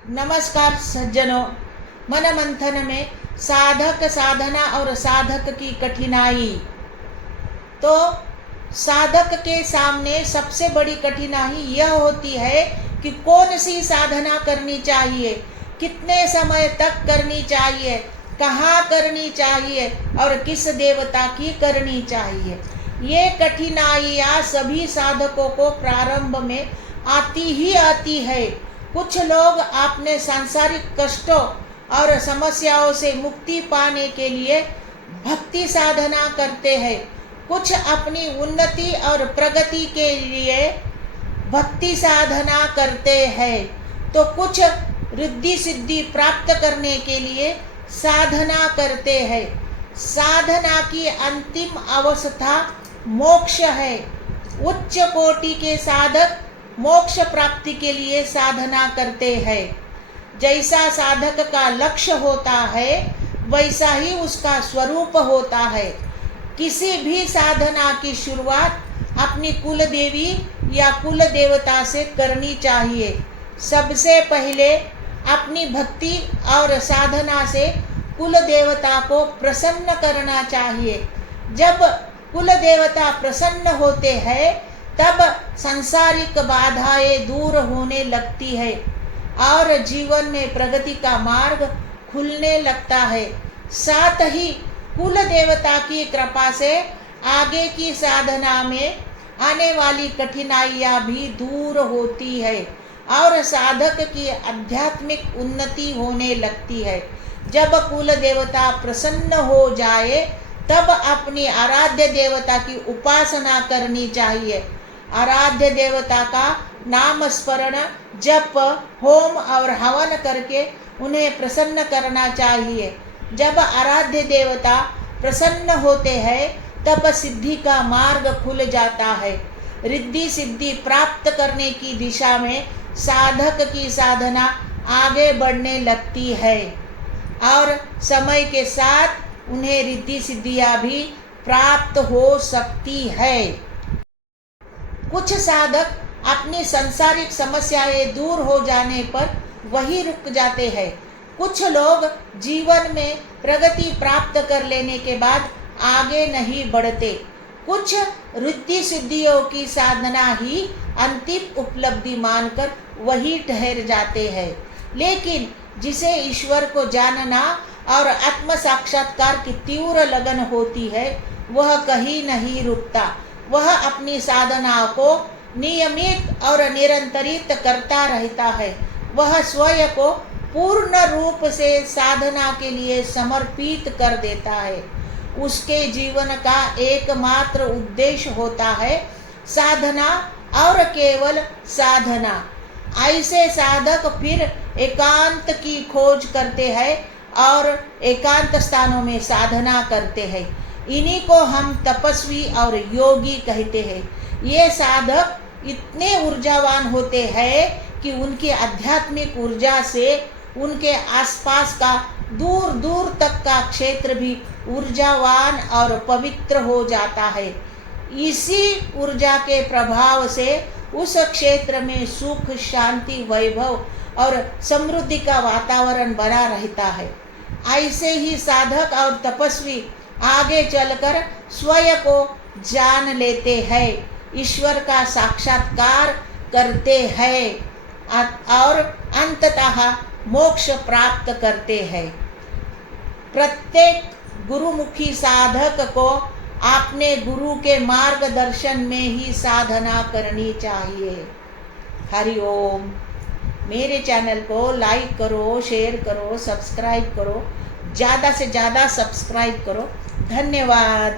नमस्कार सज्जनों। मन मंथन में साधक साधना और साधक की कठिनाई। तो साधक के सामने सबसे बड़ी कठिनाई यह होती है कि कौन सी साधना करनी चाहिए, कितने समय तक करनी चाहिए, कहाँ करनी चाहिए और किस देवता की करनी चाहिए। ये कठिनाइयाँ सभी साधकों को प्रारंभ में आती ही आती है। कुछ लोग अपने सांसारिक कष्टों और समस्याओं से मुक्ति पाने के लिए भक्ति साधना करते हैं, कुछ अपनी उन्नति और प्रगति के लिए भक्ति साधना करते हैं, तो कुछ रिद्धि सिद्धि प्राप्त करने के लिए साधना करते हैं। साधना की अंतिम अवस्था मोक्ष है। उच्च कोटि के साधक मोक्ष प्राप्ति के लिए साधना करते हैं। जैसा साधक का लक्ष्य होता है वैसा ही उसका स्वरूप होता है। किसी भी साधना की शुरुआत अपनी कुल देवी या कुल देवता से करनी चाहिए। सबसे पहले अपनी भक्ति और साधना से कुल देवता को प्रसन्न करना चाहिए। जब कुल देवता प्रसन्न होते हैं तब सांसारिक बाधाएं दूर होने लगती है और जीवन में प्रगति का मार्ग खुलने लगता है। साथ ही कुल देवता की कृपा से आगे की साधना में आने वाली कठिनाइयां भी दूर होती है और साधक की आध्यात्मिक उन्नति होने लगती है। जब कुल देवता प्रसन्न हो जाए तब अपनी आराध्य देवता की उपासना करनी चाहिए। आराध्य देवता का नाम स्मरण, जप, होम और हवन करके उन्हें प्रसन्न करना चाहिए। जब आराध्य देवता प्रसन्न होते हैं तब सिद्धि का मार्ग खुल जाता है। रिद्धि सिद्धि प्राप्त करने की दिशा में साधक की साधना आगे बढ़ने लगती है और समय के साथ उन्हें रिद्धि सिद्धियां भी प्राप्त हो सकती है। कुछ साधक अपनी सांसारिक समस्याएं दूर हो जाने पर वही रुक जाते हैं। कुछ लोग जीवन में प्रगति प्राप्त कर लेने के बाद आगे नहीं बढ़ते। कुछ रिद्धि सिद्धियों की साधना ही अंतिम उपलब्धि मानकर वही ठहर जाते हैं। लेकिन जिसे ईश्वर को जानना और आत्म साक्षात्कार की तीव्र लगन होती है वह कहीं नहीं रुकता। वह अपनी साधना को नियमित और निरंतरित करता रहता है। वह स्वयं को पूर्ण रूप से साधना के लिए समर्पित कर देता है। उसके जीवन का एकमात्र उद्देश्य होता है साधना और केवल साधना। ऐसे साधक फिर एकांत की खोज करते हैं और एकांत स्थानों में साधना करते हैं। इन्हीं को हम तपस्वी और योगी कहते हैं। ये साधक इतने ऊर्जावान होते हैं कि उनकी आध्यात्मिक ऊर्जा से उनके आसपास का दूर दूर तक का क्षेत्र भी ऊर्जावान और पवित्र हो जाता है। इसी ऊर्जा के प्रभाव से उस क्षेत्र में सुख, शांति, वैभव और समृद्धि का वातावरण बना रहता है। ऐसे ही साधक और तपस्वी आगे चलकर स्वयं को जान लेते हैं, ईश्वर का साक्षात्कार करते हैं और अंततः मोक्ष प्राप्त करते हैं। प्रत्येक गुरुमुखी साधक को अपने गुरु के मार्गदर्शन में ही साधना करनी चाहिए। हरि ओम। मेरे चैनल को लाइक करो, शेयर करो, सब्सक्राइब करो, ज़्यादा से ज़्यादा सब्सक्राइब करो। धन्यवाद।